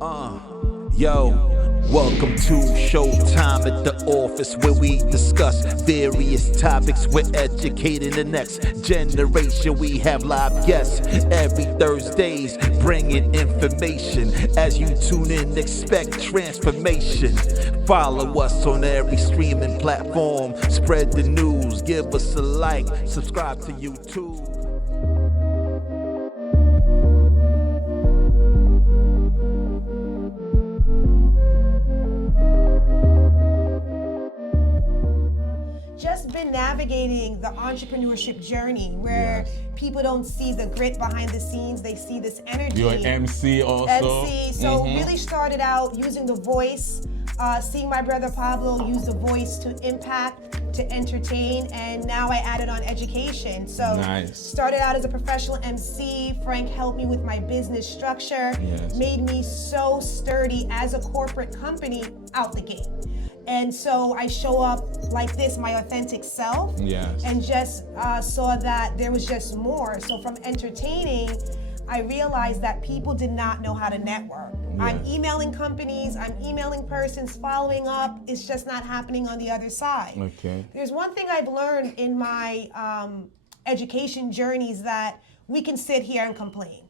Yo, welcome to Showtime at the office, where we discuss various topics. We're educating the next generation. We have live guests every Thursdays, bringing information. As you tune in, expect transformation. Follow us on every streaming platform. Spread the news, give us a like, subscribe to YouTube. Just been navigating the entrepreneurship journey where people don't see the grit behind the scenes, they see this energy. You're an MC also. MC, so really started out using the voice, seeing my brother Pablo use the voice to impact, to entertain, and now I added on education. So nice. Started out as a professional MC. Frank helped me with my business structure, made me so sturdy as a corporate company out the gate. And so I show up like this, my authentic self, and just saw that there was just more. So from entertaining, I realized that people did not know how to network. I'm emailing companies, I'm emailing persons, following up. It's just not happening on the other side. Okay. There's one thing I've learned in my education journeys, that we can sit here and complain.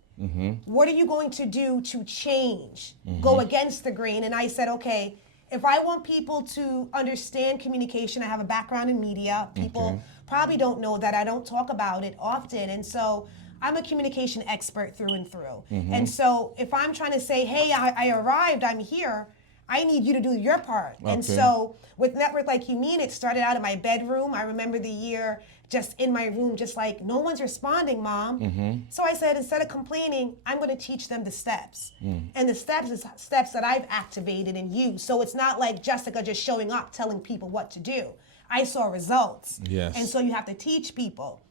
What are you going to do to change, go against the grain? And I said, okay, if I want people to understand communication, I have a background in media. People probably don't know that. I don't talk about it often. And so I'm a communication expert through and through. And so if I'm trying to say, hey, I arrived, I'm here, I need you to do your part. And so with Network Like You Mean, it started out in my bedroom. I remember the year just in my room, just like, no one's responding, Mom. So I said, instead of complaining, I'm going to teach them the steps. And the steps is steps that I've activated and used. So it's not like Jessica just showing up telling people what to do. I saw results. And so you have to teach people.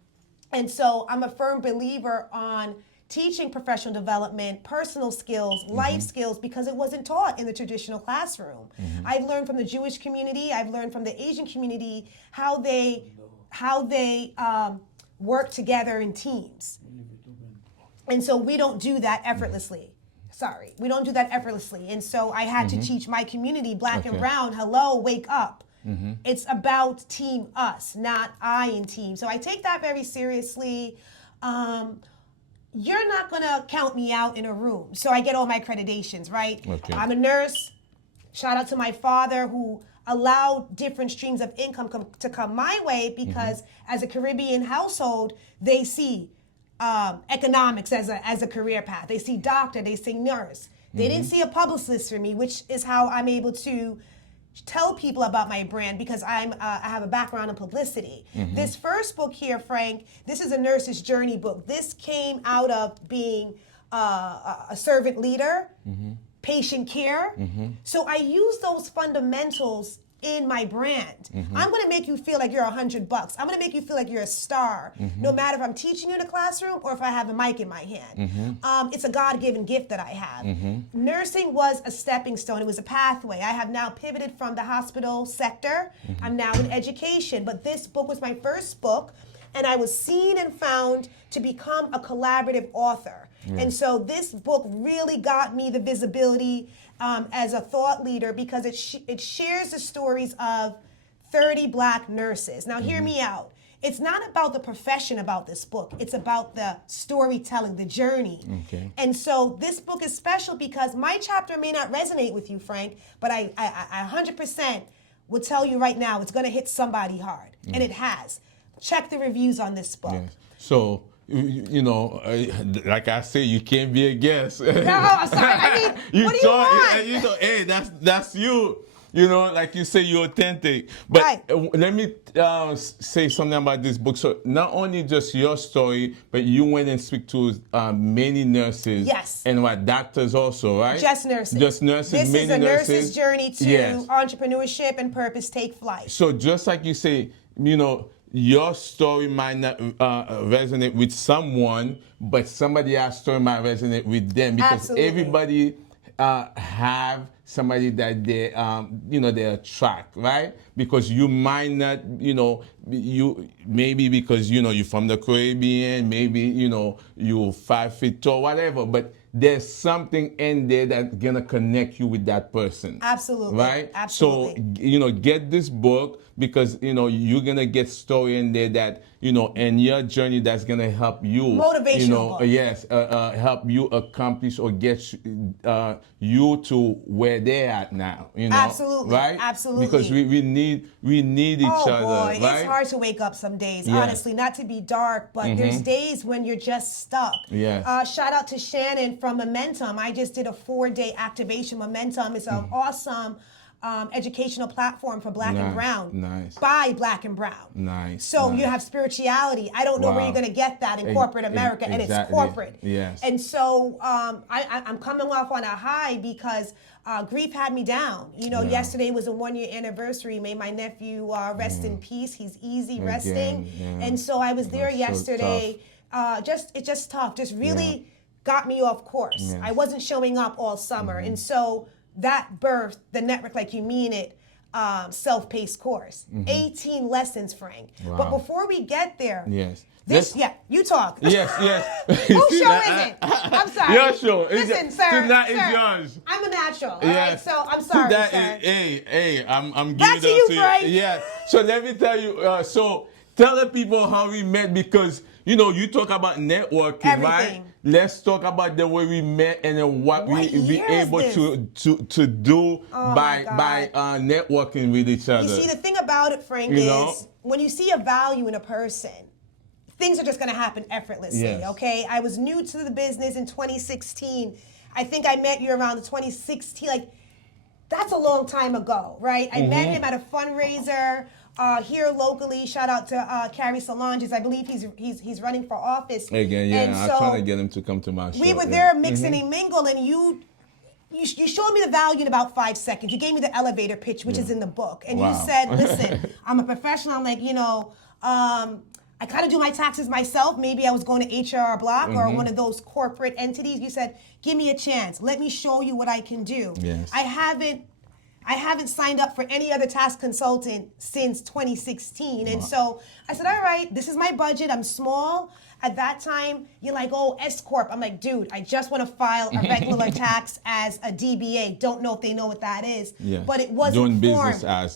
And so I'm a firm believer on teaching professional development, personal skills, life skills, because it wasn't taught in the traditional classroom. I've learned from the Jewish community, I've learned from the Asian community how they work together in teams. And so we don't do that effortlessly. We don't do that effortlessly. And so I had to teach my community, black and brown, hello, wake up. It's about team us, not I and team. So I take that very seriously. You're not gonna count me out in a room. So I get all my accreditations, right? I'm a nurse. Shout out to my father, who allowed different streams of income to come my way, because as a Caribbean household, they see economics as a career path. They see doctor, they see nurse. They didn't see a publicist for me, which is how I'm able to tell people about my brand, because I have a background in publicity. This first book here, Frank, this is a nurse's journey book. This came out of being a servant leader, patient care. So I use those fundamentals in my brand. I'm gonna make you feel like you're $100. I'm gonna make you feel like you're a star, no matter if I'm teaching you in a classroom or if I have a mic in my hand. It's a God-given gift that I have. Nursing was a stepping stone. It was a pathway. I have now pivoted from the hospital sector. I'm now in education, but this book was my first book, and I was seen and found to become a collaborative author. And so this book really got me the visibility as a thought leader, because it shares the stories of 30 black nurses. Now hear me out. It's not about the profession about this book. It's about the storytelling, the journey. And so this book is special because my chapter may not resonate with you, Frank, but I 100% will tell you right now, it's gonna hit somebody hard. And it has. Check the reviews on this book. So, you know, like I say, you can't be a guest. No, I'm sorry. I mean, what do you want? You know, hey, that's you. You know, like you say, you're authentic. But let me say something about this book. So not only just your story, but you went and speak to many nurses. Yes. And what, doctors also, right? Just nurses. Just nurses, this many is a nurses. nurse's journey to entrepreneurship and purpose take flight. So just like you say, you know, your story might not resonate with someone, but somebody else's story might resonate with them, because everybody have somebody that they they attract, right? Because you might not, you maybe because you're from the Caribbean, maybe you're 5 feet tall, whatever, but there's something in there that's gonna connect you with that person. Absolutely. Right? Absolutely. So, get this book because, you're gonna get story in there that, in your journey that's gonna help you. Motivational book. Yes, help you accomplish or get you to where they're at now. Absolutely. Right? Absolutely. Because we need each other. Oh boy, right? it's hard to wake up some days. Yeah. Honestly, not to be dark, but there's days when you're just stuck. Yes. Shout out to Shannon from Momentum. I just did a 4-day activation. Momentum is an awesome educational platform for Black and Brown. Nice. By Black and Brown. Nice. So nice. you have spirituality. I don't know where you're going to get that in corporate America, and it's corporate. Yes. And so I'm coming off on a high because grief had me down. Yesterday was a 1-year anniversary. May my nephew rest in peace. He's easy resting. Yeah. And so I was there yesterday. It's just tough. Just really got me off course. Yes. I wasn't showing up all summer. And so that birthed the Network Like You Mean It self-paced course. 18 lessons, Frank. Wow. But before we get there, Yes. You talk. Yes. Whose show is it? I'm sorry. Your show. Listen, sir. Tonight is yours. I'm a natural. All Yes. right. So I'm sorry, That sir. hey, I'm giving Back it to up you, to Frank. Yeah. So let me tell you. So tell the people how we met because you talk about networking, Everything. right? Let's talk about the way we met and then what we be year is able this? to do by networking with each other. You see, the thing about it, Frank, is when you see a value in a person, things are just going to happen effortlessly, Yes. okay? I was new to the business in 2016. I think I met you around the 2016, that's a long time ago, right? I met him at a fundraiser here locally. Shout out to Carrie Solanges. I believe he's running for office. Again, And I'm so trying to get him to come to my show. we were there mixing and mingle, and you showed me the value in about 5 seconds. You gave me the elevator pitch, which is in the book. And Wow. you said, listen, I'm a professional. I'm like, I kind of do my taxes myself. Maybe I was going to HR Block or one of those corporate entities. You said, give me a chance. Let me show you what I can do. Yes. I haven't signed up for any other tax consultant since 2016. And so I said, all right, this is my budget. I'm small. At that time, you're like, oh, S Corp. I'm like, dude, I just want to file a regular tax as a DBA. Don't know if they know what that is. Yeah. But it wasn't doing formed. business as.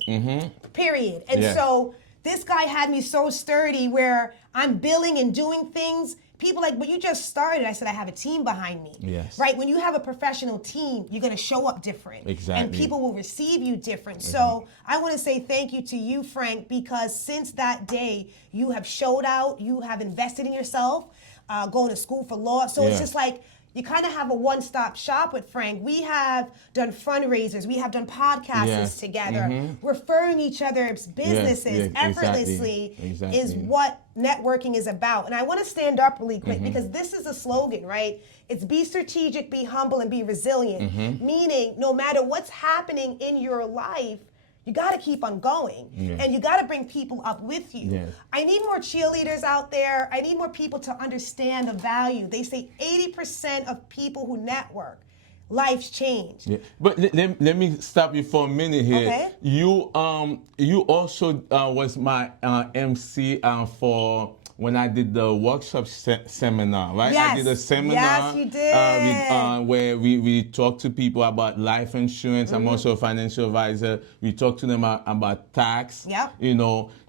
Period. And so this guy had me so sturdy where I'm billing and doing things. People like, but you just started. I said, I have a team behind me. Yes. Right? When you have a professional team, you're going to show up different. Exactly. And people will receive you different. So I want to say thank you to you, Frank, because since that day, you have showed out. You have invested in yourself, going to school for law. So it's just like, you kind of have a one-stop shop with Frank. We have done fundraisers. We have done podcasts together. Referring each other's businesses effortlessly is what networking is about. And I want to stand up really quick because this is a slogan, right? It's be strategic, be humble, and be resilient. Meaning, no matter what's happening in your life, you got to keep on going, and you got to bring people up with you. Yes. I need more cheerleaders out there. I need more people to understand the value. They say 80% of people who network, lives change. Yeah. But let me stop you for a minute here. Okay. You also was my MC for when I did the workshop seminar, right? Yes. I did a seminar. Yes, you did. Where we talk to people about life insurance. I'm also a financial advisor. We talk to them about tax. Yep.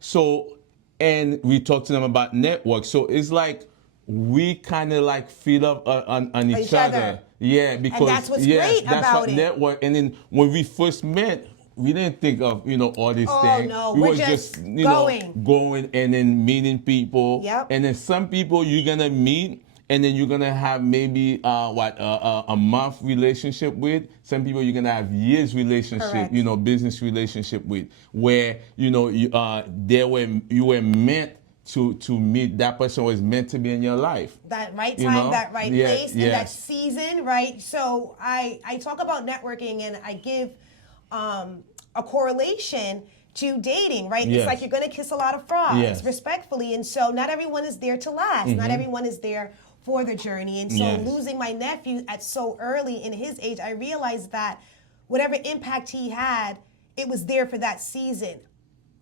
So, and we talk to them about network. So it's like we kind of like feed up on each other. Yeah, because and that's what's great that's about what it. Network. And then when we first met, we didn't think of all these things. No, we we're were just going and then meeting people. Yep. And then some people you're gonna meet, and then you're gonna have maybe a month relationship with. Some people you're gonna have years relationship, Correct. Business relationship with, where you were meant to meet. That person was meant to be in your life. That right time, that right place, and that Yes. season, right? So I talk about networking, and I give a correlation to dating, right? Yes. It's like you're going to kiss a lot of frogs, Yes. respectfully. And so not everyone is there to last. Not everyone is there for the journey. And so losing my nephew at so early in his age, I realized that whatever impact he had, it was there for that season.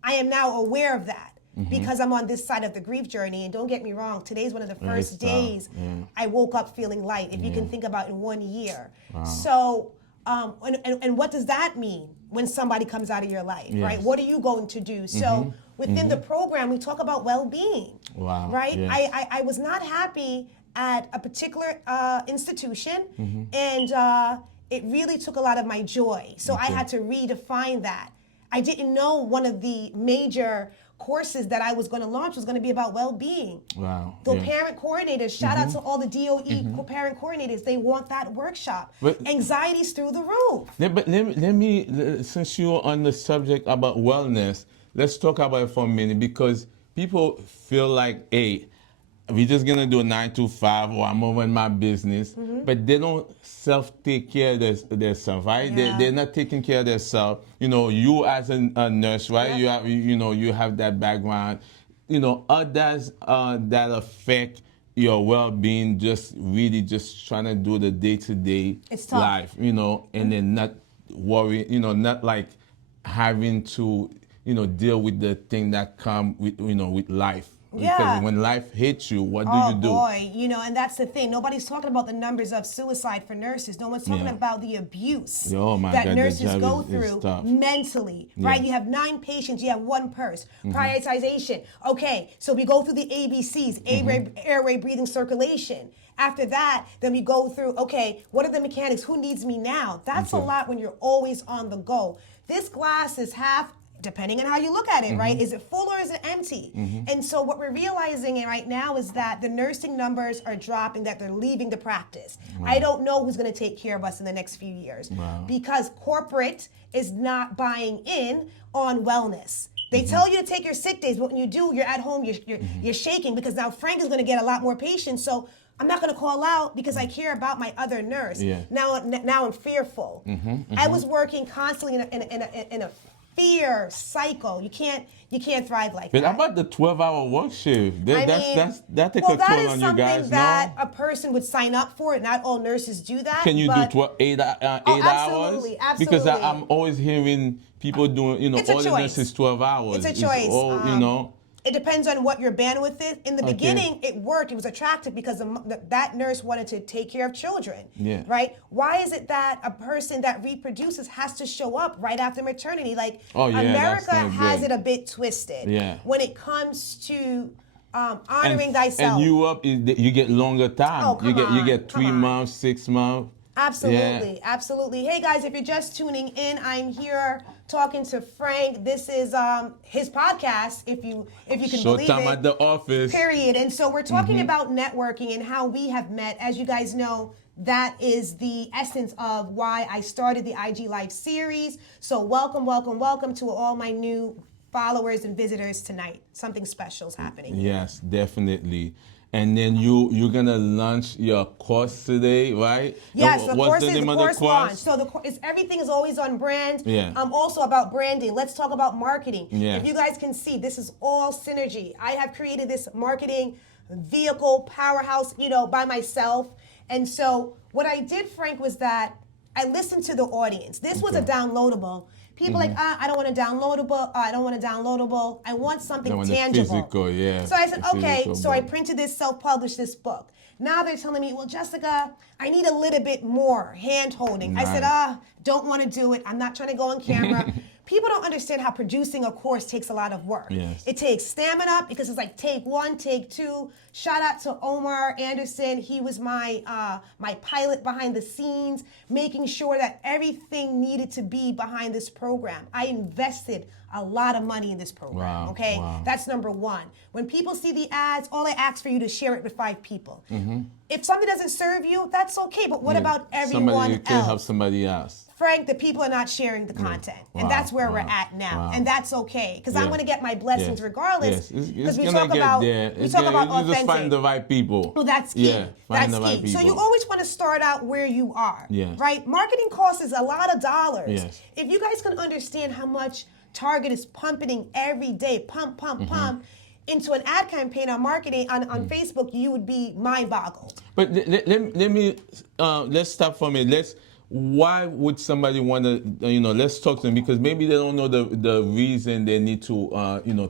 I am now aware of that. because I'm on this side of the grief journey. And don't get me wrong, today's one of the first days I woke up feeling light, if you can think about in 1 year. Wow. So, and what does that mean when somebody comes out of your life, right? What are you going to do? So within the program, we talk about well-being, right? Yes. I was not happy at a particular institution, and it really took a lot of my joy. So I had to redefine that. I didn't know one of the major courses that I was going to launch was going to be about well-being. Wow. The parent coordinators, shout out to all the DOE parent coordinators, they want that workshop. But anxiety's through the roof. But let me, since you're on the subject about wellness, let's talk about it for a minute, because people feel like, hey, we're just going to do a 9 to 5, or I'm over in my business, but they don't take care of themselves, right? Yeah. They're not taking care of themselves. You know, you as a nurse, right? Yeah. You have that background. You know, others that affect your well-being, just really just trying to do the day-to-day life, you know, and then not worry, you know, not like having to, you know, deal with the thing that come with, you know, with life. Because when life hits you, what do you do? Oh boy, you know, and that's the thing. Nobody's talking about the numbers of suicide for nurses. No one's talking about the abuse that nurses go through mentally, right? You have 9 patients, you have 1 purse. Prioritization. Okay, so we go through the ABCs, airway, breathing, circulation. After that, then we go through, okay, what are the mechanics? Who needs me now? That's a lot when you're always on the go. This glass is half, depending on how you look at it, right? Is it full or is it empty? And so what we're realizing right now is that the nursing numbers are dropping, that they're leaving the practice. I don't know who's gonna take care of us in the next few years because corporate is not buying in on wellness. They tell you to take your sick days, but when you do, you're at home, you're shaking because now Frank is gonna get a lot more patients. So I'm not going to call out because I care about my other nurse. Now I'm fearful. I was working constantly in a fear cycle. You can't thrive like that. But how about the 12-hour work shift? That takes a toll on you guys. That is something that a person would sign up for. Not all nurses do that. Can you do 8 hours? Absolutely. Because I'm always hearing people doing, you know, all the nurses 12 hours. It's a choice. You know. It depends on what your bandwidth is. In the beginning, it worked. It was attractive because that nurse wanted to take care of children, right? Why is it that a person that reproduces has to show up right after maternity? Like, America has it a bit twisted when it comes to honoring thyself. And you get longer time. You get 3 months, 6 months. Absolutely, absolutely. Hey guys, if you're just tuning in, I'm here talking to Frank. This is his podcast, if you can believe it. Showtime at the office. Period. And so we're talking about networking and how we have met. As you guys know, that is the essence of why I started the IG Live series. So welcome to all my new followers and visitors tonight. Something special is happening. Yes, definitely. And then you're gonna launch your course today, right? Yes, the course launch. So everything is always on brand. I'm also about branding. Let's talk about marketing. If you guys can see, this is all synergy. I have created this marketing vehicle powerhouse, you know, by myself. And so what I did, Frank, was that I listened to the audience. This was a downloadable. People like, I don't want a downloadable. I don't want a downloadable. I want something tangible. Physical, So I said, okay. So I printed this, self-published this book. Now they're telling me, well, Jessica, I need a little bit more hand-holding. Nice. I said, don't want to do it. I'm not trying to go on camera. People don't understand how producing a course takes a lot of work. It takes stamina because it's like take 1, take 2. Shout out to Omar Anderson. He was my pilot behind the scenes, making sure that everything needed to be behind this program. I invested a lot of money in this program, okay? That's number 1. When people see the ads, all I ask for you to share it with 5 people. If something doesn't serve you, that's okay, but what about everyone else? Can help somebody else. Frank, the people are not sharing the content. And that's where we're at now. And that's okay. Because I'm going to get my blessings regardless. Because we talk about authentic. You just find the right people. Well, that's key. That's key. So you always want to start out where you are. Right? Marketing costs is a lot of dollars. If you guys can understand how much Target is pumping every day, pump, into an ad campaign on marketing on Facebook, you would be mind-boggled. But let's stop for a minute. why would somebody want to, let's talk to them, because maybe they don't know the reason they need to,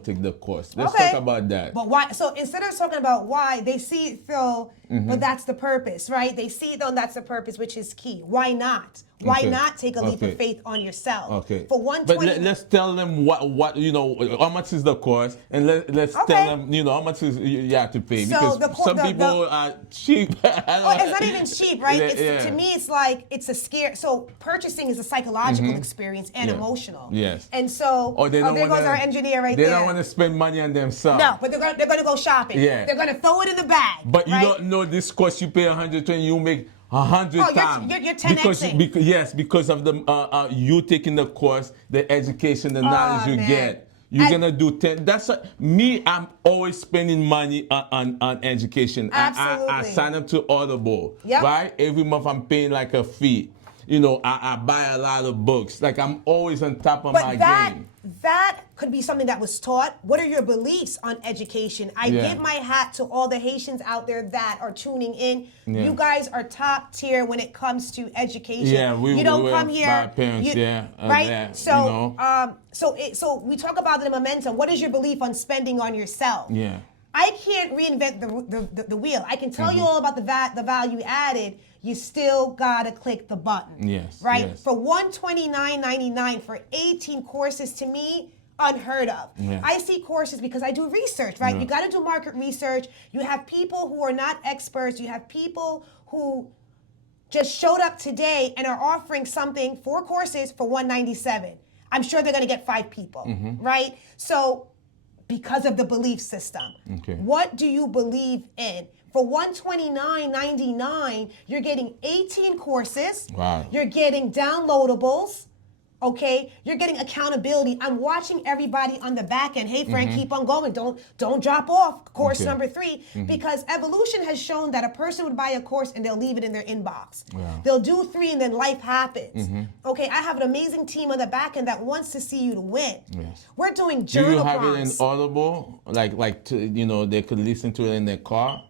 take the course. Let's talk about that. But why? So instead of talking about why, they see it though, but that's the purpose, right? They see it though, and that's the purpose, which is key. Why not? Why not take a leap of faith on yourself? Okay. For 120. But let's tell them what how much is the course, and let's tell them how much is you have to pay, so because some people are cheap. It's not even cheap, right? To me, it's like it's a scare. So purchasing is a psychological experience and emotional. Yes. And so there goes our engineer right there. They don't want to spend money on themselves. No, but they're going to go shopping. Yeah. They're going to throw it in the bag. But you don't know this course you pay 120, you make 100 times. You're 10xing. Because of the you taking the course, the education, the knowledge you get. You're gonna do 10. That's me. I'm always spending money on education. Absolutely. I sign up to Audible. Yep. Right? Every month I'm paying like a fee. I buy a lot of books. Like I'm always on top of my game. That could be something that was taught. What are your beliefs on education? I give my hat to all the Haitians out there that are tuning in. Yeah. You guys are top tier when it comes to education. Yeah, you don't come here. My parents, right? So we talk about the momentum. What is your belief on spending on yourself? Yeah. I can't reinvent the wheel. I can tell you all about the value added. You still gotta click the button. Yes. Right? Yes. For $129.99 for 18 courses, to me, unheard of. Yeah. I see courses because I do research, right? You gotta do market research. You have people who are not experts. You have people who just showed up today and are offering something, 4 courses for $197. I'm sure they're gonna get 5 people, right? So because of the belief system. Okay. What do you believe in? For $129.99, you're getting 18 courses. Wow. You're getting downloadables. Okay, you're getting accountability. I'm watching everybody on the back end. Hey, Frank, keep on going. Don't drop off. Course number 3, because evolution has shown that a person would buy a course and they'll leave it in their inbox. Wow. They'll do 3 and then life happens. Okay, I have an amazing team on the back end that wants to see you to win. Yes. We're doing Do journal you have prompts. it in Audible, like to, they could listen to it in their car?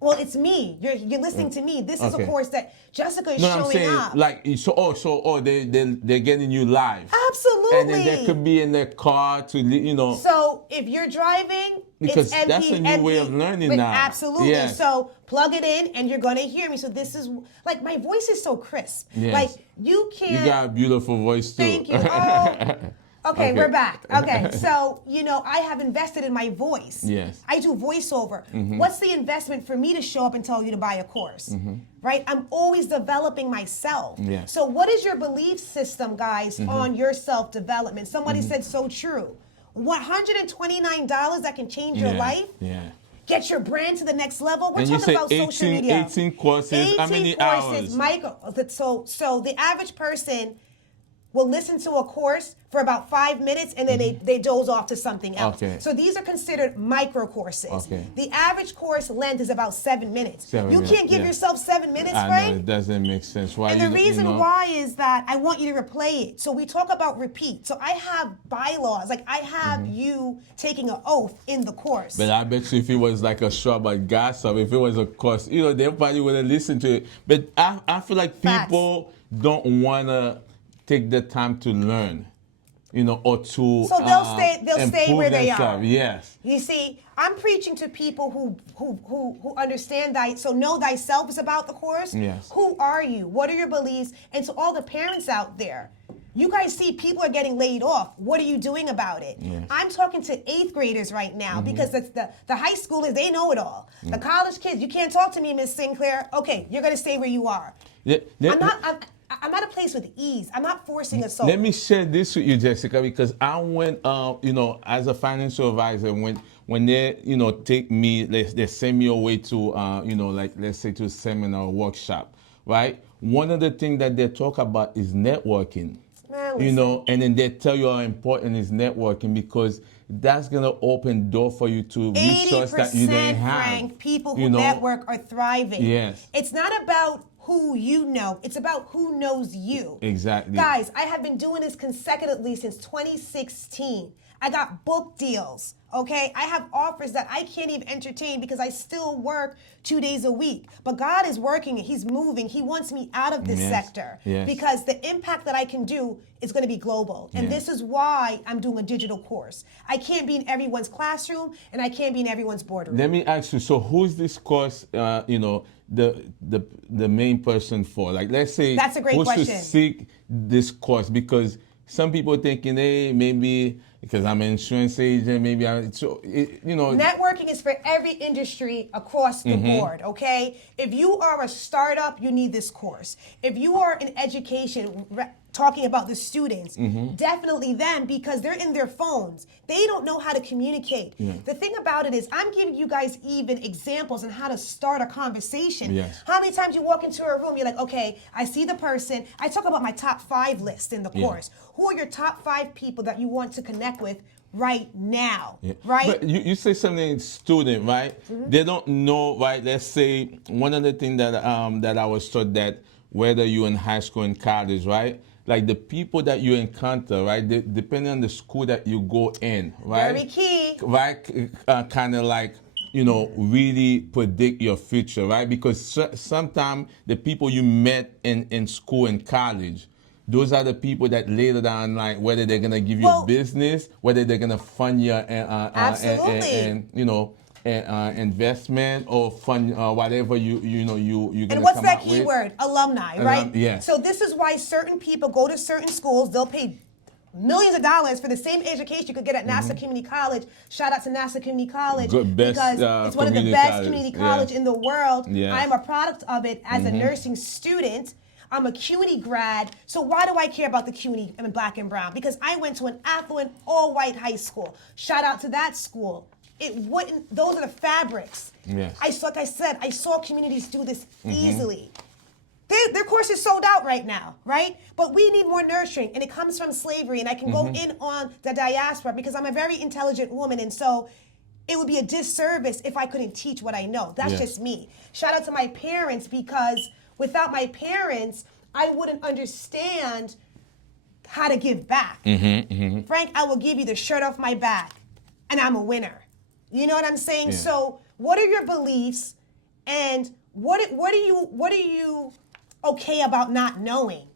Well, it's me. You're listening to me. This is a course that Jessica is showing I'm saying, up. like, they're getting you live. Absolutely. And then they could be in their car to, So if you're driving, because it's that's a new way of learning now. Absolutely. Yes. So plug it in and you're going to hear me. So this is, like, my voice is so crisp. Yes. Like, you can't. You got a beautiful voice, too. Thank you. Oh. Okay, we're back. Okay, so, I have invested in my voice. Yes. I do voiceover. What's the investment for me to show up and tell you to buy a course? Right? I'm always developing myself. Yes. So what is your belief system, guys, on your self-development? Somebody said so true. $129 that can change your life? Yeah. Get your brand to the next level. We're And talking you about say social media. 18 courses, how many hours? Michael. So the average person will listen to a course for about 5 minutes and then they doze off to something else. Okay. So these are considered micro courses. Okay. The average course length is about 7 minutes. You minutes, can't give yourself 7 minutes, I right? know, it doesn't make sense. Why? And the reason why is that I want you to replay it. So we talk about repeat. So I have bylaws. Like, I have you taking an oath in the course. But I bet you if it was like a show about gossip, if it was a course, they probably wouldn't listen to it. But I feel like people don't want to take the time to learn, or to so they'll stay where they are. Yes. You see, I'm preaching to people who understand so know thyself is about the course. Yes. Who are you? What are your beliefs? And to all the parents out there, you guys see people are getting laid off. What are you doing about it? Yes. I'm talking to 8th graders right now because that's the high schoolers, they know it all. The college kids, you can't talk to me, Miss Sinclair. Okay, you're going to stay where you are. I'm not a place with ease. I'm not forcing a soul. Let me share this with you, Jessica, because I went, as a financial advisor, when they, take me, they send me away to, like, let's say to a seminar or workshop, right? One of the things that they talk about is networking. Man, and then they tell you how important is networking, because that's going to open door for you to resources that you didn't have. Frank, people who network are thriving. Yes. It's not about who you know. It's about who knows you. Exactly. Guys, I have been doing this consecutively since 2016. I got book deals. Okay, I have offers that I can't even entertain because I still work 2 days a week. But God is working, He's moving. He wants me out of this sector because the impact that I can do is going to be global. And this is why I'm doing a digital course. I can't be in everyone's classroom and I can't be in everyone's boardroom. Let me ask you, so who's this course, the main person for? Like, let's say, that's a great who question. should seek this course? Because some people thinking, hey, maybe because I'm an insurance agent, maybe Networking is for every industry across the board, okay? If you are a startup, you need this course. If you are in education, talking about the students, definitely them, because they're in their phones. They don't know how to communicate. The thing about it is I'm giving you guys even examples on how to start a conversation. How many times you walk into a room, you're like, okay, I see the person. I talk about my top 5 list in the course. Who are your top 5 people that you want to connect with right now, right? But you say something, student, right? They don't know, right? Let's say one of the things that I was taught, that whether you're in high school and college, right? Like the people that you encounter, right? Depending on the school that you go in, right? Very key. Right? Kind of like, really predict your future, right? Because sometimes the people you met in school and college, those are the people that later down, like whether they're gonna give you a business, whether they're gonna fund your investment or fund whatever you're gonna. And what's come that out key with. word? Alumni, right? Yes. So this is why certain people go to certain schools. They'll pay millions of dollars for the same education you could get at Nassau Community College. Shout out to Nassau Community College because it's one of the best community college in the world. I'm a product of it as a nursing student. I'm a CUNY grad, so why do I care about the CUNY in black and brown? Because I went to an affluent, all-white high school. Shout out to that school. Those are the fabrics. Yes. Like I said, I saw communities do this easily. Their course is sold out right now, right? But we need more nurturing, and it comes from slavery, and I can go in on the diaspora because I'm a very intelligent woman, and so it would be a disservice if I couldn't teach what I know. That's just me. Shout out to my parents, because without my parents, I wouldn't understand how to give back. Frank, I will give you the shirt off my back, and I'm a winner. You know what I'm saying? So what are your beliefs, and what are you okay about not knowing?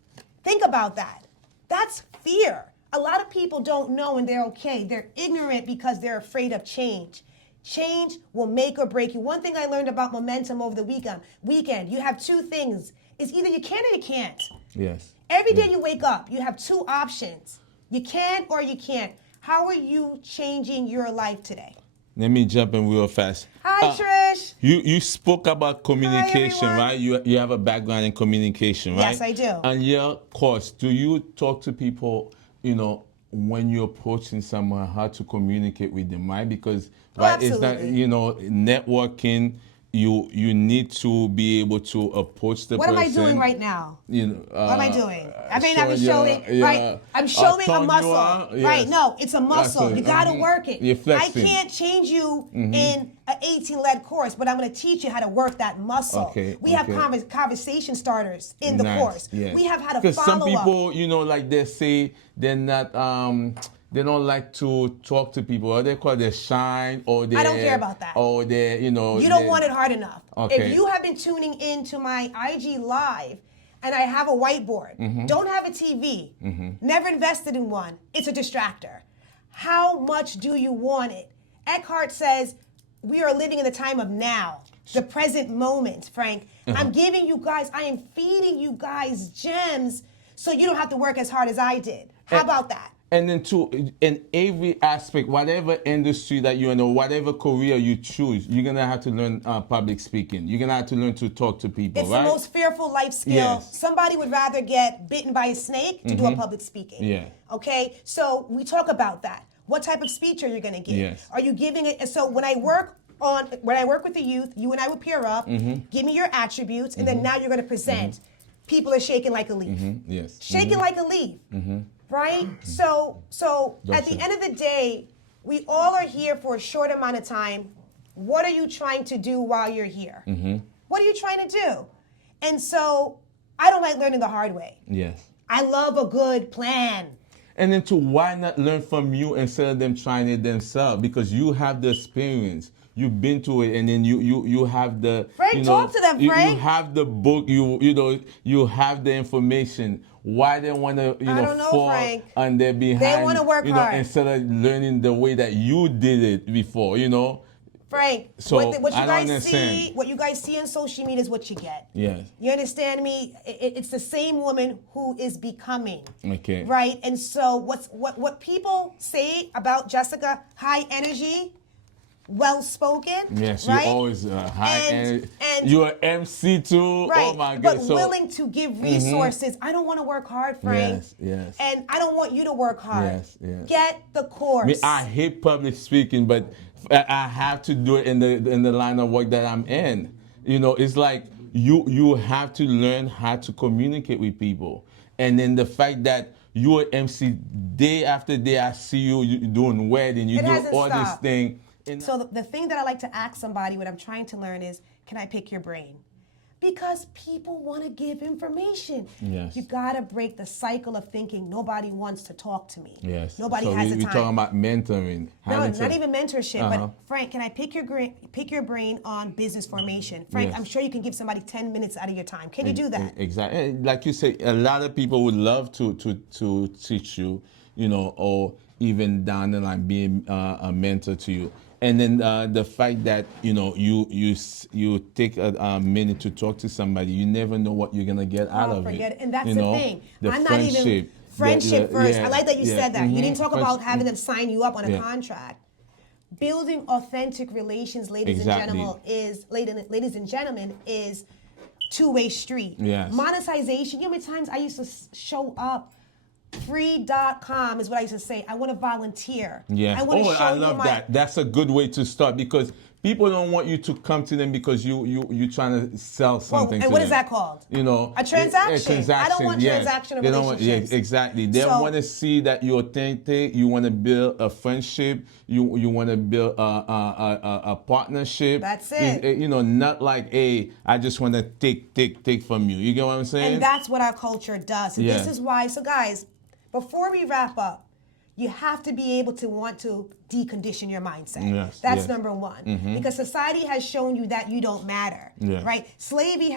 Think about that. That's fear. A lot of people don't know and they're okay. They're ignorant because they're afraid of change. Change will make or break you. One thing I learned about momentum over the weekend, you have 2 things. It's either you can or you can't. Yes. Every day you wake up, you have 2 options. You can or you can't. How are you changing your life today? Let me jump in real fast. Hi, Trish. You spoke about communication, Hi, right? You have a background in communication, right? Yes, I do. And your course, do you talk to people, when you're approaching someone, how to communicate with them, right? Because it's not, networking. You need to be able to approach the person. What am I doing right now? What am I doing? I may not be showing, right? I'm showing a muscle, right? No, it's a muscle. You got to work it. I can't change you in an 18-lead course, but I'm going to teach you how to work that muscle. We have conversation starters in the course. We have how to follow up. Because some people, like they say, they're not. They don't like to talk to people, or they call it shy, or they. I don't care about that. Or they, You don't want it hard enough. Okay. If you have been tuning into my IG Live, and I have a whiteboard, don't have a TV, never invested in one, it's a distractor. How much do you want it? Eckhart says we are living in the time of now, the present moment, Frank. I'm giving you guys, I am feeding you guys gems so you don't have to work as hard as I did. How about that? And then in every aspect, whatever industry that you're in, or whatever career you choose, you're gonna have to learn public speaking. You're gonna have to learn to talk to people. It's right? the most fearful life skill. Yes. Somebody would rather get bitten by a snake to do a public speaking. Yeah. Okay, so we talk about that. What type of speech are you gonna give? Yes. Are you giving it? So when I work with the youth, you and I would pair up. Give me your attributes, and then now you're gonna present. People are shaking like a leaf. Yes. Shaking like a leaf. Right? So at the end of the day, we all are here for a short amount of time. What are you trying to do while you're here? What are you trying to do? And so I don't like learning the hard way. Yes. I love a good plan. And then why not learn from you instead of them trying it themselves? Because you have the experience. You've been to it, and then you have the Frank, talk to them, you Frank. have the book. You have the information. Why they want to I don't know, fall Frank. on their behind? They want to work hard instead of learning the way that you did it before. Frank, So, what you I don't guys understand. see, what you guys see on social media is what you get. Yes. You understand me? It's the same woman who is becoming. Okay. Right? And so what people say about Jessica, high energy, well spoken. Yes, right? you always high and you're an MC too. Right, Oh my but God. willing to give resources. I don't want to work hard, Frank. Yes. And I don't want you to work hard. Yes. Get the course. I hate public speaking, but I have to do it in the line of work that I'm in. It's like you have to learn how to communicate with people, and then the fact that you're an MC day after day, I see you doing wedding, you do all this thing. So the thing that I like to ask somebody when I'm trying to learn is, can I pick your brain? Because people want to give information. Yes. You got to break the cycle of thinking nobody wants to talk to me. Yes. Nobody so has the time. We're talking about mentoring. No, not even mentorship, Uh-huh. but Frank, can I pick your brain on business formation? Frank, Yes. I'm sure you can give somebody 10 minutes out of your time. Can you do that? Exactly. Like you say, a lot of people would love to teach you, or even down the line being a mentor to you. And then the fact that you take a minute to talk to somebody, you never know what you're gonna get out of forget it. And that's the thing. The I'm not even friendship first. I like that you said that. You didn't talk about having them sign you up on a contract. Building authentic relations, ladies and gentlemen, is two-way street. Yes. Monetization. You know how many times I used to show up? Free.com is what I used to say. I want to volunteer. Yes. I love that. That's a good way to start, because people don't want you to come to them because you trying to sell something. And what is that called? A transaction. A transaction. I don't want yes. transactional They relationships. Exactly. They want to see that you're authentic. You want to build a friendship. You want to build a partnership. That's it. Not like, hey, I just want to take from you. You get what I'm saying? And that's what our culture does. And Yeah. this is why. So guys, before we wrap up, you have to be able to want to decondition your mindset. Yes, That's yes. number one. Because society has shown you that you don't matter, Yes. right? Slavery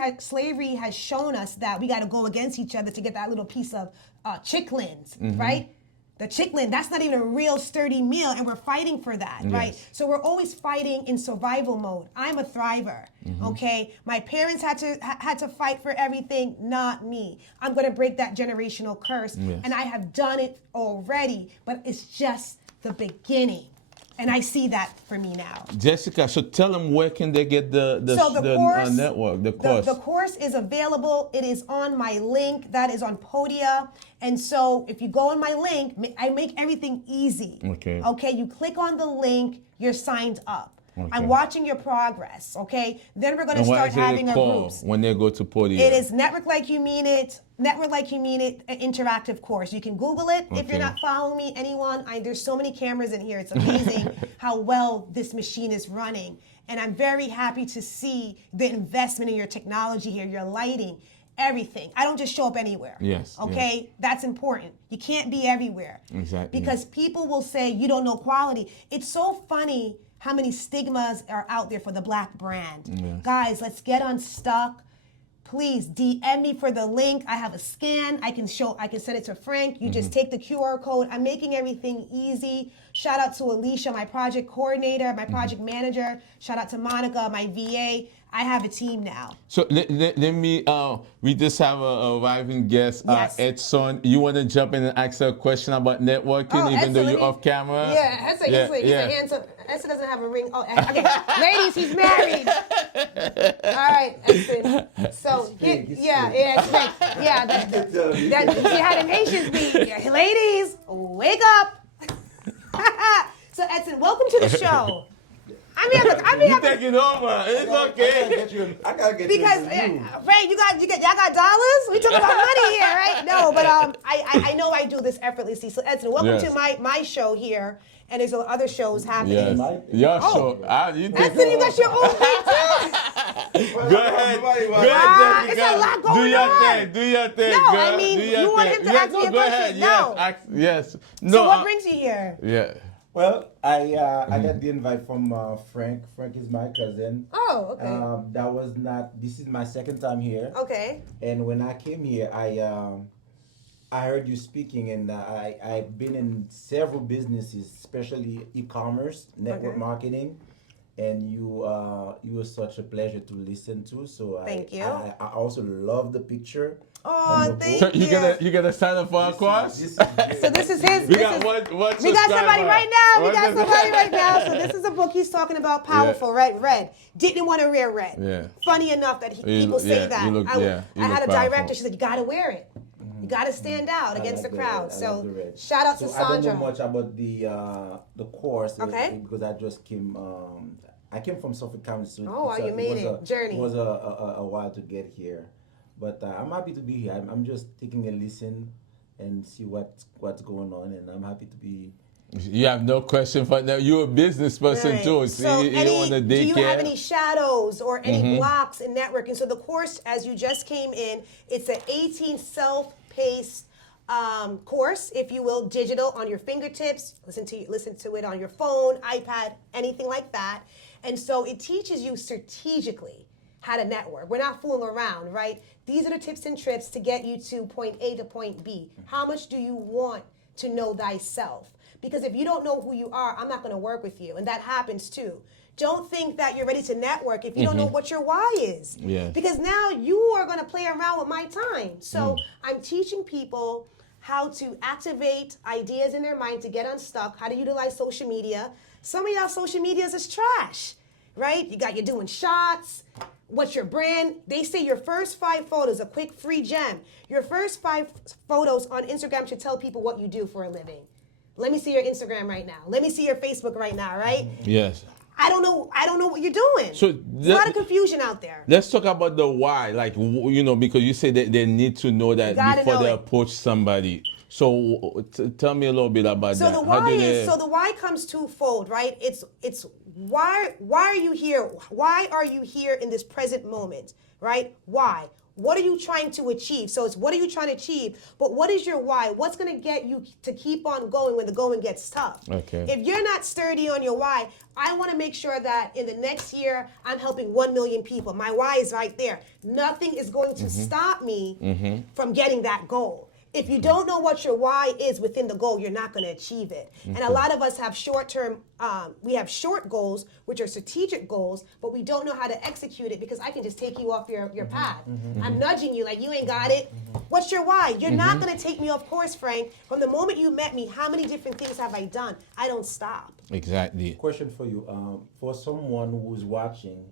has shown us that we got to go against each other to get that little piece of chicklins, right? The chicklin, that's not even a real sturdy meal, and we're fighting for that, right? So we're always fighting in survival mode. I'm a thriver, okay? My parents had to fight for everything, not me. I'm gonna break that generational curse, and I have done it already, but it's just the beginning. And I see that for me now. Jessica, so tell them where can they get the course, network, the course. The course is available. It is on my link. That is on Podia. And so if you go on my link, I make everything easy. Okay. Okay, you click on the link, you're signed up. Okay. I'm watching your progress, okay? Then we're going to start having our groups. When they go to Podia? It is Network Like You Mean It, an interactive course. You can Google it. If you're not following me, anyone, there's so many cameras in here. It's amazing how well this machine is running. And I'm very happy to see the investment in your technology here, your lighting, everything. I don't just show up anywhere. Yes. Okay? Yes. That's important. You can't be everywhere. Exactly. Because people will say you don't know quality. It's so funny how many stigmas are out there for the Black brand. Yes. Guys, let's get unstuck. Please DM me for the link. I have a scan. I can send it to Frank. You just take the QR code. I'm making everything easy. Shout out to Alicia, my project coordinator, my project manager. Shout out to Monica, my VA. I have a team now. So let me, we just have a arriving guest, Yes. Edson. You want to jump in and ask her a question about networking, even though you're off camera? Yeah, Edson, he's a handsome. Edson doesn't have a ring. Oh, okay. Ladies, he's married. All right, Edson. So, see how the Haitians be. Ladies, wake up. So, Edson, welcome to the show. You take it over. It's okay. I gotta get because Ray, y'all got dollars? We talking about money here, right? No, but I know I do this effortlessly. So Edson, welcome to my show here. And there's other shows happening. Yes. Your show. Edson, you got your own thing too. Go ahead. Go ahead, Jessica. It's a lot going on. Do your thing. No, girl. I mean, you want him to ask me a go question. ahead. No. Yes. No. So what brings you here? Yeah. Well, I got the invite from Frank. Frank is my cousin. Oh, okay. This is my second time here. Okay. And when I came here, I heard you speaking, and I've been in several businesses, especially e-commerce, network marketing, and you were such a pleasure to listen to. So thank you. I also love the picture. Oh, thank so you. You gonna sign up for a course? So this is his. We got somebody right now. So this is a book he's talking about. Powerful, right? Red. Didn't want to wear red. Yeah. Funny enough that people say that. I had a director. She said you got to wear it. You got to stand out against the crowd. So shout out to Sandra. I don't know much about the course. Okay. Because I just came. I came from Suffolk County. So you made it. Journey. It was a while to get here. But I'm happy to be here. I'm just taking a listen and see what's going on, and I'm happy to be. You have no question for that. You're a business person too. So you don't want to do you have any shadows or any blocks in networking? So the course, as you just came in, it's an 18 self-paced course, if you will, digital on your fingertips. Listen to it on your phone, iPad, anything like that. And so it teaches you strategically how to network. We're not fooling around, right? These are the tips and tricks to get you to point A to point B. How much do you want to know thyself? Because if you don't know who you are, I'm not going to work with you. And that happens too. Don't think that you're ready to network if you don't know what your why is. Yeah. Because now you are going to play around with my time. So I'm teaching people how to activate ideas in their mind to get unstuck, how to utilize social media. Some of y'all social medias is trash, right? You're doing shots. What's your brand? They say your first 5 photos, a quick free gem. Your first 5 photos on Instagram should tell people what you do for a living. Let me see your Instagram right now. Let me see your Facebook right now, right? Yes. I don't know what you're doing. So there's a lot of confusion out there. Let's talk about the why, because you say that they need to know that before they approach somebody. So tell me a little bit about that. So the why comes twofold, right? It's why are you here? Why are you here in this present moment, right? Why? What are you trying to achieve? So it's what are you trying to achieve, but what is your why? What's going to get you to keep on going when the going gets tough? Okay. If you're not sturdy on your why, I want to make sure that in the next year, I'm helping 1 million people. My why is right there. Nothing is going to stop me from getting that goal. If you don't know what your why is within the goal, you're not going to achieve it. And a lot of us have short-term, we have short goals, which are strategic goals, but we don't know how to execute it because I can just take you off your path. I'm nudging you like, you ain't got it. What's your why? You're not going to take me off course, Frank. From the moment you met me, how many different things have I done? I don't stop. Exactly. Question for you. For someone who's watching.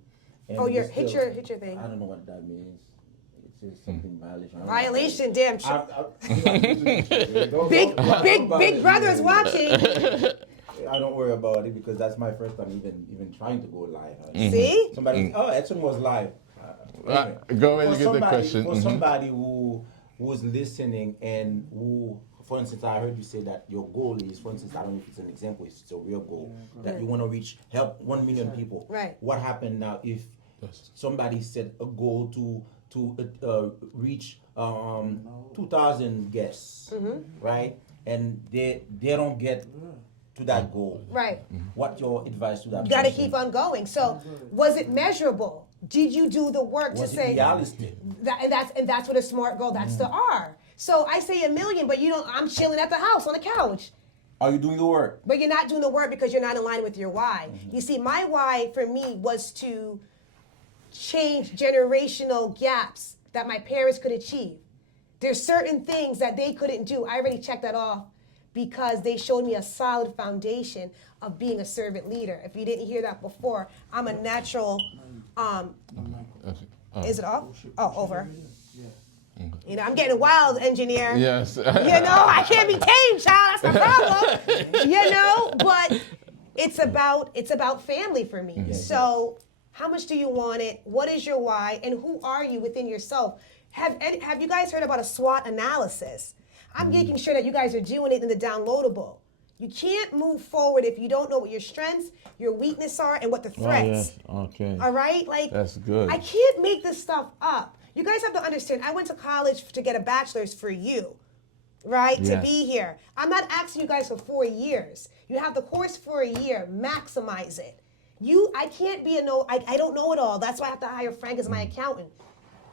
And hit your thing. I don't know what that means. It's something violation. Violation, damn. Big brother is watching. I don't worry about it because that's my first time even trying to go live. See? Somebody, Edson was live. Go ahead and get the question. For somebody who was listening and who, for instance, I heard you say that your goal is, for instance, I don't know if it's an example, if it's a real goal, that you want to help 1 million people. Right. What happened now if somebody set a goal to reach 2,000 guests, right? And they don't get to that goal. Right. What's your advice to that? You got to keep on going. So, was it measurable? Did you do the work was to say? Was it realistic? That's what a SMART goal. That's the R. So I say 1 million, but you don't. I'm chilling at the house on the couch. Are you doing the work? But you're not doing the work because you're not in line with your why. You see, my why for me was to change generational gaps that my parents could achieve. There's certain things that they couldn't do. I already checked that off because they showed me a solid foundation of being a servant leader. If you didn't hear that before, I'm a natural, is it off? Oh, over. You know, I'm getting wild, engineer. Yes. You know, I can't be tamed, child. That's the problem. You know, but it's about family for me. So how much do you want it? What is your why? And who are you within yourself? Have you guys heard about a SWOT analysis? I'm making sure that you guys are doing it in the downloadable. You can't move forward if you don't know what your strengths, your weaknesses are, and what the threats. Oh, yes. Okay. All right? Like, that's good. I can't make this stuff up. You guys have to understand, I went to college to get a bachelor's for you, right? Yes. To be here. I'm not asking you guys for 4 years. You have the course for a year. Maximize it. I can't be I don't know it all. That's why I have to hire Frank as my accountant.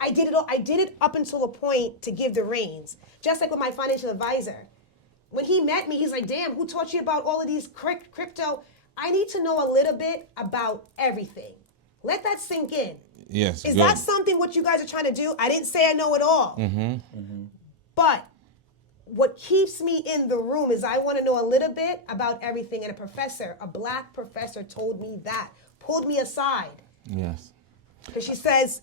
I did it all. I did it up until a point to give the reins. Just like with my financial advisor. When he met me, he's like, damn, who taught you about all of these crypto? I need to know a little bit about everything. Let that sink in. Yes. Is that something what you guys are trying to do? I didn't say I know it all. But what keeps me in the room is I want to know a little bit about everything. And a black professor told me that, pulled me aside. Yes. Because she says,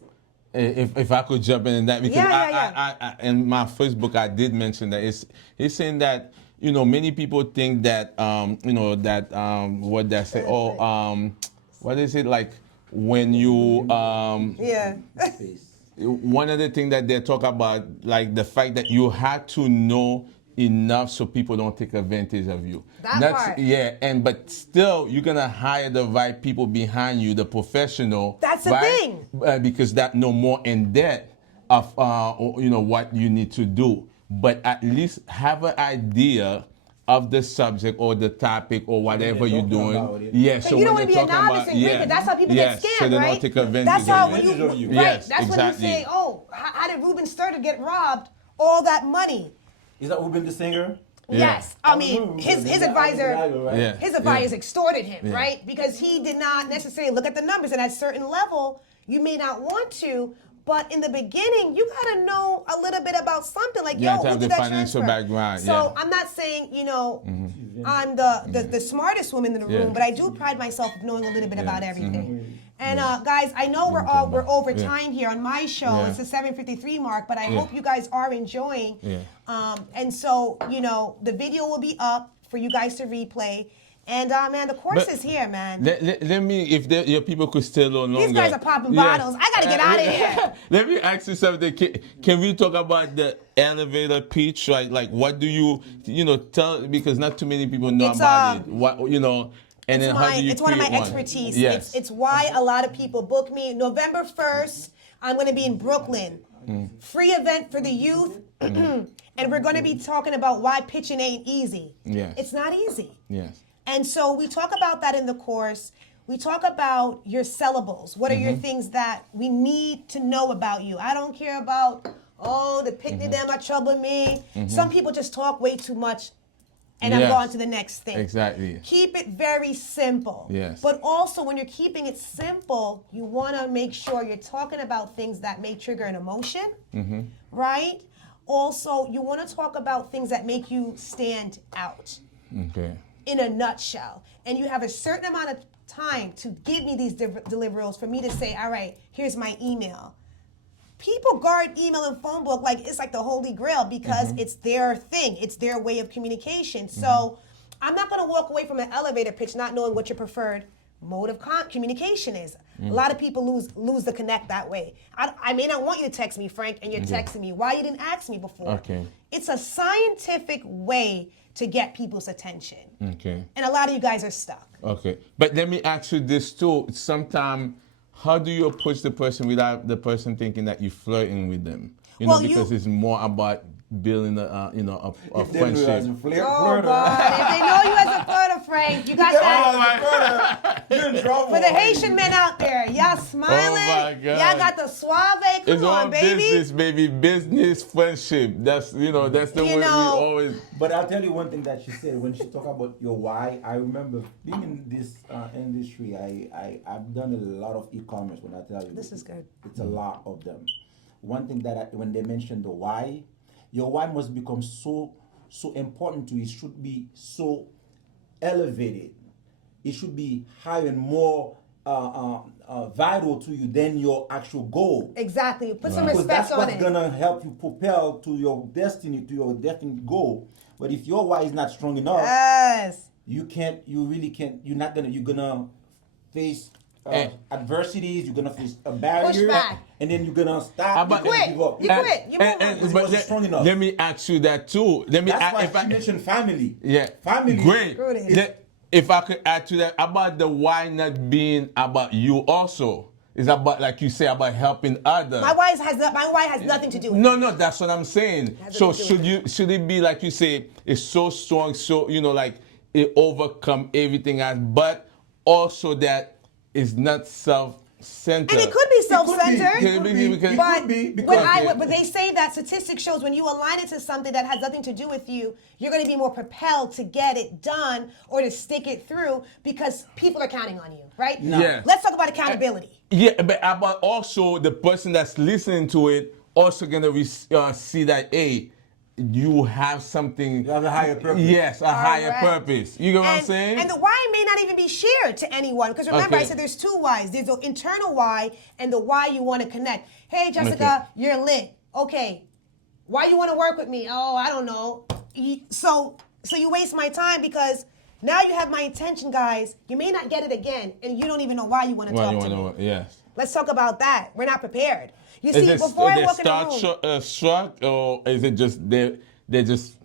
if I could jump in that, because I in my first book I did mention that it's saying that many people think that what they say what is it like when you one of the things that they talk about, like the fact that you had to know enough so people don't take advantage of you. That part. Yeah, but still you're gonna hire the right people behind you, the professional. That's the thing. Because that know more in depth of what you need to do. But at least have an idea of the subject or the topic or whatever you're doing. Yes. So you don't want to be a novice and Greek. That's how people get scammed, so they right? don't take advantage That's how of you. Right. Yes, that's exactly. when you say, oh, how did Ruben Sturder get robbed all that money? Is that Ruben the singer? Yes. I mean, his advisor, his advisors extorted him, right? Because he did not necessarily look at the numbers. And at a certain level, you may not want to, but in the beginning, you got to know a little bit about something. Like, yo, who did that financial background. So I'm not saying, I'm the smartest woman in the room, but I do pride myself of knowing a little bit about everything. And guys, I know we're over time here on my show. It's the 7:53 mark, but I hope you guys are enjoying. And so, the video will be up for you guys to replay. And man, the course is here, man. Let me, if your people could stay a little longer. These guys are popping bottles. I gotta get out of here. Let me ask you something. Can we talk about the elevator pitch? Right? Like, what do you tell? Because not too many people know about it. What And then how do you it's one of my expertise. Yes. It's why a lot of people book me. November 1st, I'm going to be in Brooklyn. Free event for the youth. And we're going to be talking about why pitching ain't easy. Yes. It's not easy. Yes. And so we talk about that in the course. We talk about your sellables. What are your things that we need to know about you? I don't care about, the picnic them are troubling me. Some people just talk way too much. And I'm going to the next thing. Exactly. Keep it very simple. Yes. But also, when you're keeping it simple, you want to make sure you're talking about things that may trigger an emotion, right? Also, you want to talk about things that make you stand out. Okay. In a nutshell. And you have a certain amount of time to give me these deliverables for me to say, all right, here's my email. People guard email and phone book like it's like the holy grail because it's their thing. It's their way of communication. So I'm not going to walk away from an elevator pitch not knowing what your preferred mode of communication is. A lot of people lose the connect that way. I may not want you to text me, Frank, and you're texting me. Why you didn't ask me before? Okay. It's a scientific way to get people's attention. Okay. And a lot of you guys are stuck. Okay. But let me ask you this too. Sometimes, how do you approach the person without the person thinking that you're flirting with them? Because it's more about building a friendship. Oh God! If they know you as a flirter, Frank, you got that. You're in trouble. For the Haitian men out there, y'all smiling. Oh my God. Y'all got the suave. Come It's on, all baby. business, baby. Business, friendship. That's that's the way we always. But I'll tell you one thing that she said when she talked about your why. I remember being in this industry. I've done a lot of e-commerce. When I tell you, This is good. It's a lot of them. One thing that when they mentioned the why, your why must become so important to you. It should be so elevated. It should be higher and more vital to you than your actual goal. Exactly. Put some Because respect that's on what's it. gonna help you propel to your destiny, to your definite goal. But if your why is not strong enough, Yes. you really can't, you're gonna face adversities, you're gonna face a barrier, Pushback. and then you're gonna stop. You quit. Give up. You quit. You move on. Because it wasn't strong enough. Let me ask you that too. That's why she mentioned family. Yeah. Family. Great. Good. If I could add to that, about the why not being about you also. It's about, like you say, about helping others. My wife has nothing to do with it. No, that's what I'm saying. So should it be, like you say, it's so strong, so like it overcome everything else, but also that it's not self-centered. And it could be self-centered. But they say that statistics shows when you align it to something that has nothing to do with you, you're going to be more propelled to get it done or to stick it through because people are counting on you, right? No. Yeah. Let's talk about accountability. Yeah, but also the person that's listening to it also going to see that, hey, you have something. You have a higher purpose. Yes, a higher purpose. You know what I'm saying? And the why may not even be shared to anyone. Because remember, I said there's two whys. There's the internal why and the why you want to connect. Hey, Jessica, you're lit. Okay. Why you want to work with me? Oh, I don't know. So you waste my time because now you have my attention, guys. You may not get it again, and you don't even know why you want to talk to me. Yes. Let's talk about that. We're not prepared. You see, before I walk in the room, struck, or is it just they just?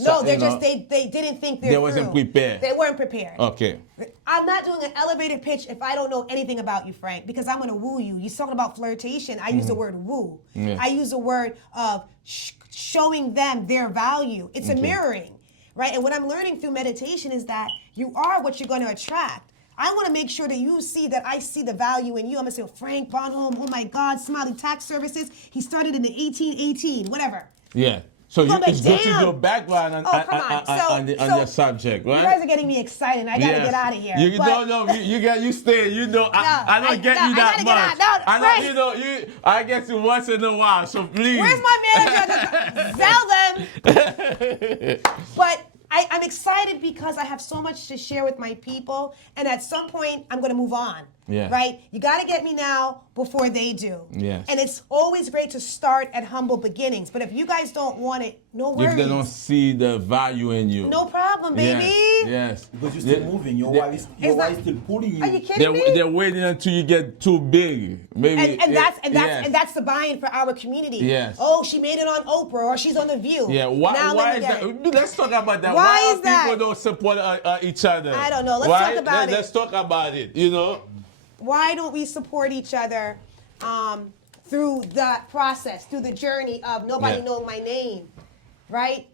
No, they didn't think they wasn't prepared. They weren't prepared. Okay. I'm not doing an elevator pitch if I don't know anything about you, Frank, because I'm gonna woo you. You're talking about flirtation. I use the word woo. Yeah. I use the word of showing them their value. It's a mirroring, right? And what I'm learning through meditation is that you are what you're going to attract. I want to make sure that you see that I see the value in you. I'm going to say, Frank Bonhomme, oh my God, Smiley Tax Services. He started in the 1818, whatever. Yeah. So it's good to your background on your subject, right? You guys are getting me excited. I got to get out of here. You stay. I don't get you that much. I get you once in a while, so please. Where's my manager? Sell them. But I'm excited because I have so much to share with my people, and at some point, I'm going to move on. Yeah. Right? You got to get me now before they do. Yes. And it's always great to start at humble beginnings. But if you guys don't want it, no worries. If they don't see the value in you. No problem, baby. Yes. Because you're still moving. Your wife is still pulling you. Are you kidding me? They're waiting until you get too big. Maybe. And that's the buy-in for our community. Yes. Oh, she made it on Oprah or she's on The View. Yeah. Why is that? Let's talk about that. Why is that? People don't support each other? I don't know. Let's talk about it. Let's talk about it. Why don't we support each other through the process, through the journey of nobody knowing my name, right?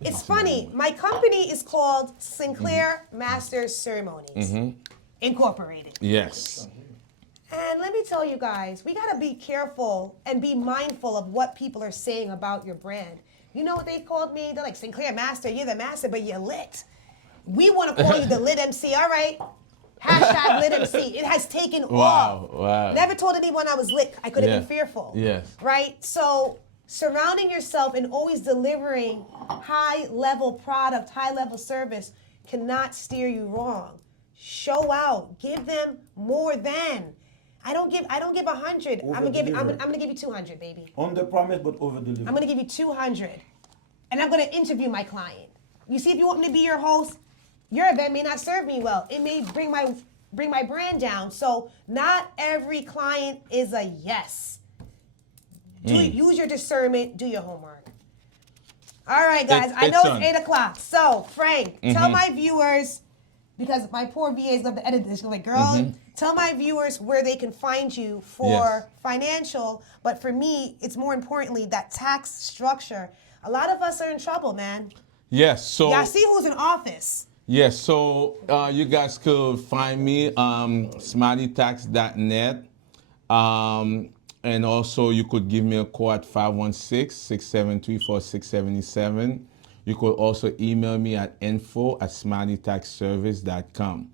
It's funny. My company is called Sinclair Masters Ceremonies Incorporated. Yes. And let me tell you guys, we got to be careful and be mindful of what people are saying about your brand. You know what they called me? They're like, Sinclair Master, you're the master, but you're lit. We want to call you the lit MC. All right. Hashtag lit MC. It has taken off. Wow. Never told anyone I was lit. I could have been fearful. Yes. Right? So surrounding yourself and always delivering high-level product, high-level service cannot steer you wrong. Show out. Give them more than. I don't give 100. I'm gonna give you 200, baby. Under promise but over deliver. I'm gonna give you 200. And I'm gonna interview my client. You see, if you want me to be your host, your event may not serve me well. It may bring my brand down. So not every client is a yes. Use your discernment. Do your homework. All right, guys. I know it's 8 o'clock. So, Frank, tell my viewers, because my poor VAs love to edit this. They're like, girl, tell my viewers where they can find you for financial. But for me, it's more importantly that tax structure. A lot of us are in trouble, man. Yes. So y'all see who's in office. Yes, so you guys could find me smileytax.net, and also you could give me a call at 516-673-4677. You could also email me at info@smileytaxservice.com.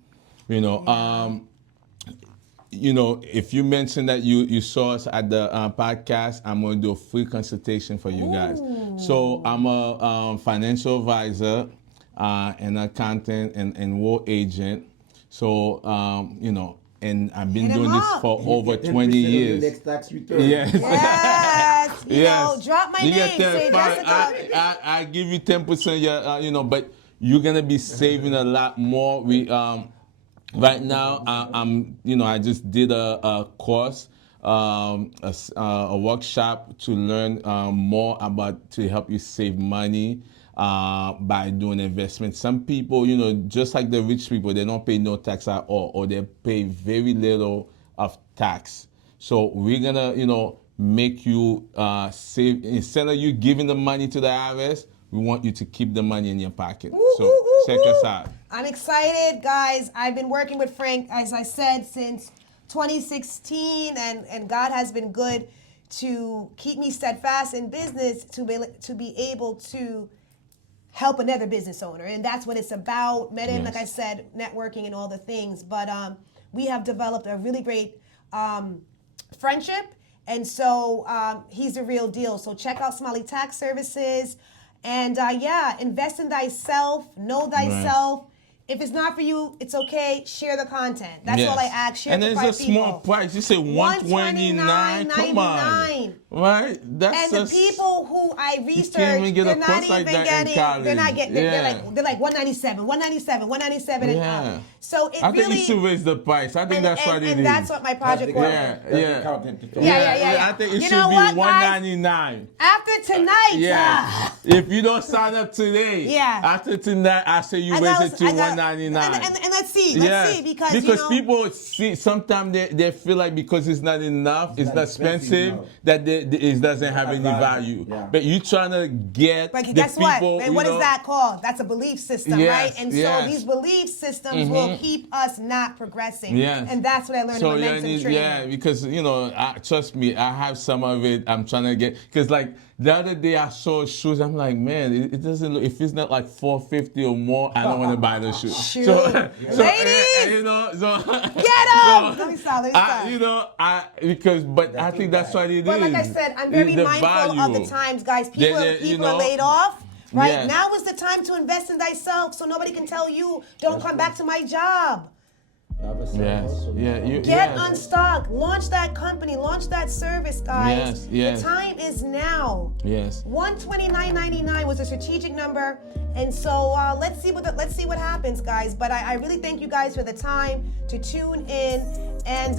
If you mention that you saw us at the podcast, I'm going to do a free consultation for you guys. So I'm a financial advisor, an accountant, and enroll agent. So, and I've been doing this for over 20 years. Next tax return. Yes. Yes. Drop my name. Say Jessica. I give you 10%. But you're gonna be saving a lot more. We right now, I just did a course, a workshop to learn more about to help you save money by doing investments. Some people, just like the rich people, they don't pay no tax at all, or they pay very little of tax. So we're gonna, make you save. Instead of you giving the money to the IRS, we want you to keep the money in your pocket. So check us out. I'm excited, guys. I've been working with Frank, as I said, since 2016, and God has been good to keep me steadfast in business to be able to help another business owner. And that's what it's about. Met him, like I said, networking and all the things. But we have developed a really great friendship. And so he's the real deal. So check out Smiley Tax Services. And invest in thyself, know thyself. If it's not for you, it's okay. Share the content. That's all I ask. Share and it to 5 it's a people. small price. You say $129. Come on, right? That's and the people who I researched, they're not even getting. They're not getting. They're like $197, $197, and up. So I think you should raise the price. I think that's what it is. And that's what my project was. I think it should be $199. After tonight, if you don't sign up today, after tonight, I say you raise it to $199. And let's see, because people see sometimes they feel like because it's not enough, it's not expensive, that it doesn't have any value. But you trying to get but the guess people. What? And what is that called? That's a belief system, right? And so these belief systems will keep us not progressing. And that's what I learned in momentum training. Because trust me, I have some of it. I'm trying to get because like. The other day I saw shoes. I'm like, man, it doesn't look. If it's not like $450 or more, I don't want to buy the shoes. So ladies, get them. Let me stop. But I think that's what it is. But like I said, I'm very mindful of the times, guys. People are laid off. Right now is the time to invest in thyself, so nobody can tell you, don't come back to my job. Get unstuck. Launch that company. Launch that service, guys. The time is now. $129.99 was a strategic number, and so let's see what happens, guys. But I really thank you guys for the time to tune in. And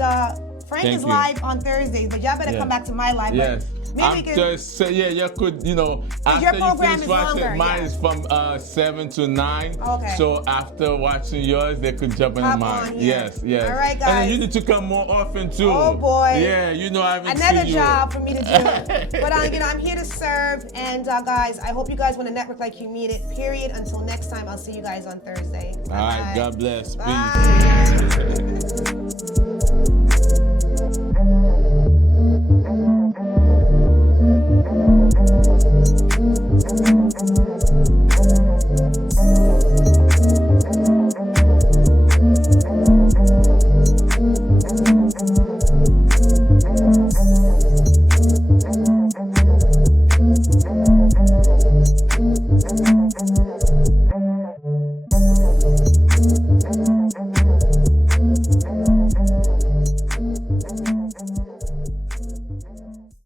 Frank is live on Thursdays, but y'all better come back to my live. Maybe you could. You could, after your you program finish is watching, longer, mine is from 7 to 9. Okay. So after watching yours, they could jump into mine. Yes. All right, guys. And then you need to come more often too. Oh boy. Yeah, I haven't another seen you. job for me to do. But I'm here to serve, and guys, I hope you guys want to network like you mean it. Period. Until next time, I'll see you guys on Thursday. All right. God bless. Bye. Peace.